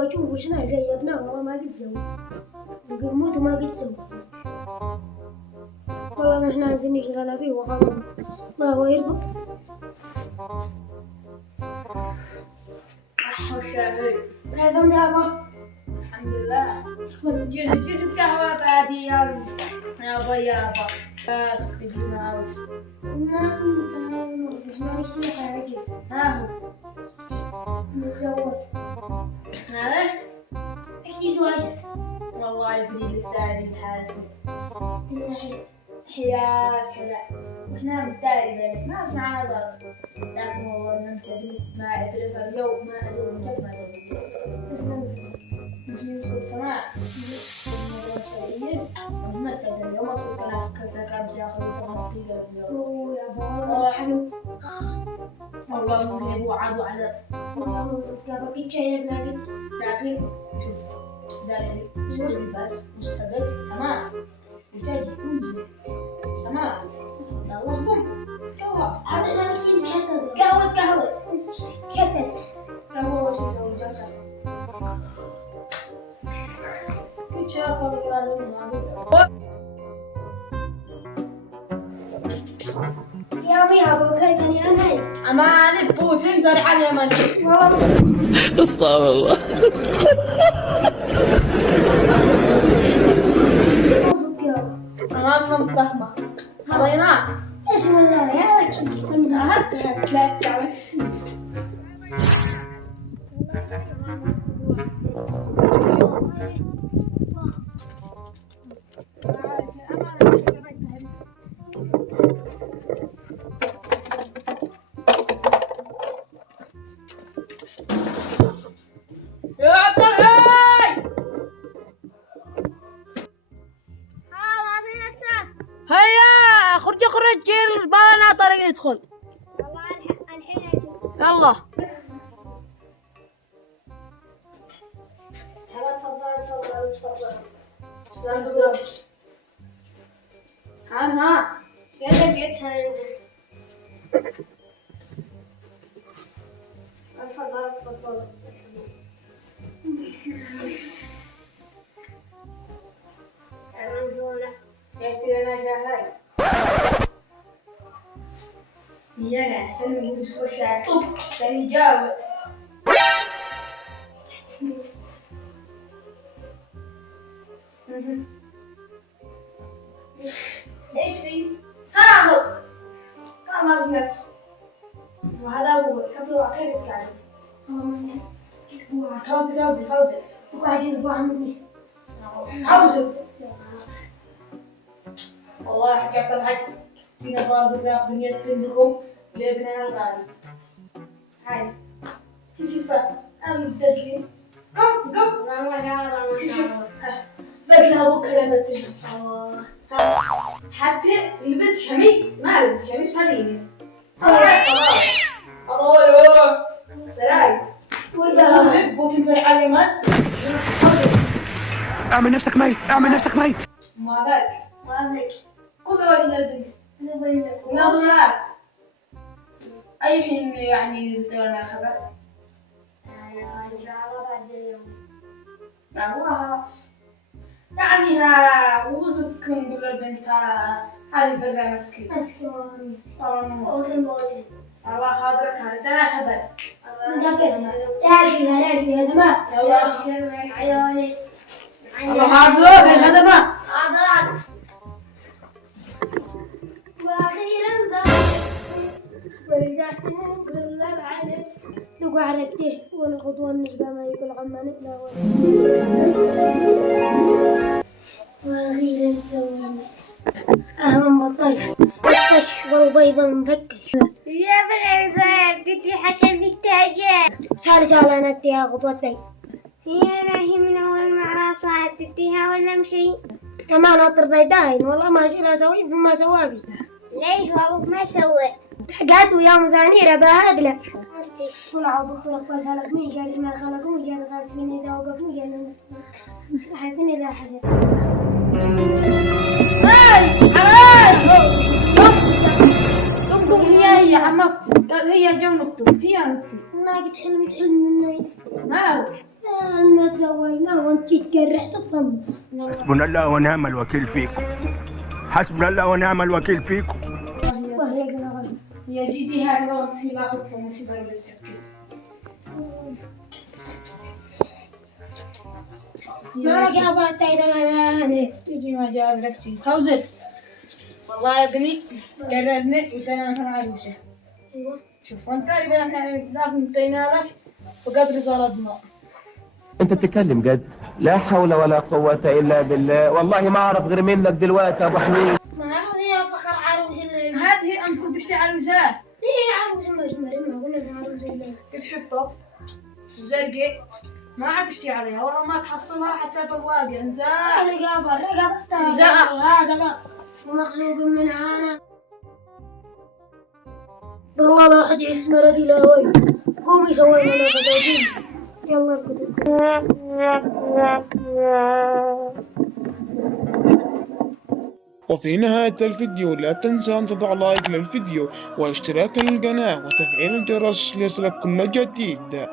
تزوجوا وإحنا غيبناه والله ما قد زوج وقموت وما قد زوج والله ما إحنا عايزين نشغل فيه وخلاص الله يرضى. وشاهد كيف أنت يا أبا؟ الحمد لله. بس جيت قهوة بعدي يا بيابا بس بدينا عاوز. نعم إحنا نشتري حاجة. ها هو نتزوج. هذا إيش زواج؟ والله يبدي لك داري بحالك. إنه حلو. حلا وإحنا بالتالي بينك ما في معنا ضغط، لكن والله نمتلك ما أدرك اليوم ما أزول مجد ما أزول. تسلم. نقول تمام. ما استخدم اليوم أصل كلام كذا كان سياخذ تمام كذا اليوم. أوه يا بابا حلو. والله مذهب وعاد وعذاب. والله ما صدق بقيت شايف ناقد. لكن شوف ذا الحين سوي بس مستقبل تمام وتجي ونجي تمام. يلا قم قهوة. هذا ما يصير كتت. قهوة كتت. قهوة وش يسوي جلسة. كل شيء هذا كلام ما قلت. يا أبي أبو كيف أنا هاي؟ أماني بوتين فرع على يمن. استغفر الله. مو صدق يا أبو. أمامنا فهمة. خلينا. اسم الله يا لك كنا لا تعرف. يا عبد الحي ما في نفسه. هيا خرج بالنا طريق ندخل. والله الحين يلا تفضل. ها يلا جيتها. تفضل. يكفي لنا شاهي. يلا عشان نقول شوية طب عشان يجاوب. ايش في؟ صامت كان ما في نفس وهذا هو كفر كيف يتكلم. كوزي تقعدين أبو عمي. كوزي والله حكيت الحج فينا ضابط ناخذ نية عندكم لابننا الغالي. هاي شوفه أنا متدلي قم شوف بدنا أبوك كلمتين حتى يلبس شمي ما لبس شمي فنيني. خلاص الله سلام ولا بوتين في العليمان. اعمل نفسك ميت. ما ذاك كل وجه البنت ونظرة أي حين يعني ترى خبر. إن شاء الله بعد اليوم. لا هو خلاص يعني ها وصلتكم قبل البنت هذه برا مسكين. طبعا أوتن. الله خاطرك هذا أنا خبر. تعرفي يا جماعة. يلا عيوني. الله خاطرك الخدمات. حاضرات. وأخيرا زارت ورجعت نقول العلم نقع ركته ونخطوة النجبة ما يقول عما نبلا وأخيرا سوينا أهم الطش والبيض المفكش. يا بالعزاب بدي حكي بالتاجر سالة نتيها خطوتين. هي راهي من أول مرة صارت تديها ولا مشي؟ كمان أطر ضيداين والله ما شي لا سوي فما سوابي. ليش وابوك ما سوى؟ حقات ويوم ثاني رباها أقلب. كل عضو رب الخلق من شر ما خلق ومن شر غاسق إذا وقف ومن شر حسن إذا حسن. قم هي عمك هي جو نخطب هي نخطب. أنا قلت حلم مني. ما هو كنا تزوجنا وانت تجرحت تفنص. حسبنا الله ونعم الوكيل فيكم. حسبنا الله ونعم الوكيل فيكم. يا جيجي هذا وقت لا خطة مش ضرب السكين. ما لك يا أبا تايدان تجي ما جاب لك شيء خوزر. والله يا ابني قررنا وكان نحن عروسة. شوف انت اللي احنا لازم انتينا لك وقدر صارتنا. انت بتتكلم جد؟ لا حول ولا قوة الا بالله، والله ما اعرف غير منك دلوقتي يا ابو حميد. ما هذه يا بقر عروس اللي هذه انت كنت تشتري عروسة؟ ليه عروس مريم قلنا عروس اللي بتحبك وزرقاء ما عاد تشتري عليها والله ما تحصلها حتى في الوادي انزال. رقبتها زقر. هكذا ومخلوق من عانا. والله لا أحد يعيش مرتي لا وي. قومي سوي لنا فداجين. يلا اركضوا. وفي نهاية الفيديو لا تنسى أن تضع لايك للفيديو واشتراك للقناة وتفعيل الجرس ليصلك كل جديد.